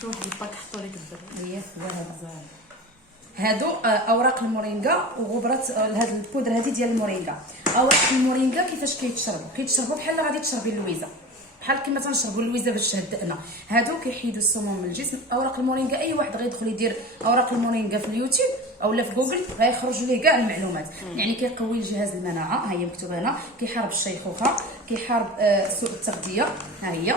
شوف الباك حطوا لك الدرب. هي هادو اوراق المورينغا وغبره هاد البودر هادي ديال المورينغا. اوراق المورينغا كيفاش كيتشربوا بحال غادي تشربي اللويزه، بحال كما تنشربوا اللويزه باش تهدئنا. هادو كيحيدوا السموم من الجسم. اوراق المورينغا اي واحد غيدخل يدير اوراق المورينغا في اليوتيوب اولا في جوجل غيخرجوا ليه كاع المعلومات. يعني كيقوي الجهاز المناعه، ها هي مكتوبه هنا، كيحارب الشيخوخه، كيحارب سوء التغذيه، ها هي،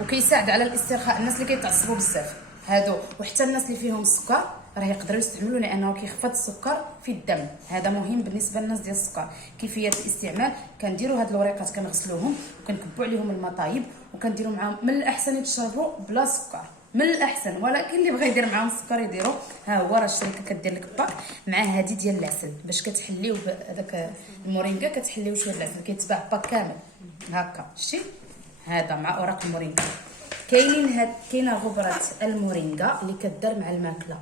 وكيساعد على الاسترخاء. الناس اللي كيتعصبوا بزاف هادو وحتى الناس اللي فيهم السكر راه يقدروا يستعملوا، لانه كيخفض السكر في الدم. هذا مهم بالنسبه للناس ديال السكر. كيفيه الاستعمال: كنديروا هاد الوريقات كنغسلوهم وكنكبوا عليهم المطايب وكنديروا معاهم. من الاحسن يتشربوا بلا سكر، من الاحسن، ولكن اللي بغى يدير معاهم السكر يديروا. ها هو راه الشركه كدير لك باك مع هذه ديال العسل باش كتحليو بهذاك المورينغا، كتحليو شويه العسل كيتباع باك كامل هكا. شتي هذا مع اوراق المورينغا. كاينه غبره المورينغا اللي كدار مع الماكله.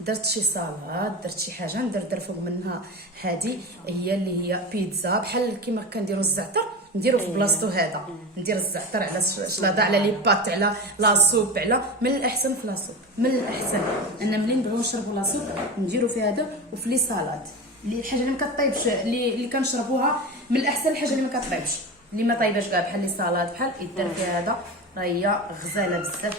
درت شي صالاد، درت شي حاجه ندردر فوق منها، هذه هي اللي هي بيتزا، بحال كيما كنديروا الزعتر نديرو في بلاصتو. هذا ندير الزعتر على شلاضه على لي بات على لا سوب على. من الاحسن في لا سوب، من الاحسن ان ملي نبغيو نشربوا لا سوب نديرو في هذا وفي لي صالاد. اللي الحاجه اللي ما كطيبش اللي كنشربوها من الاحسن الحاجه اللي ما كطيبش، اللي ما طايباش كاع بحال لي صالاد بحال يدار في هذا، راه هي غزاله بزاف.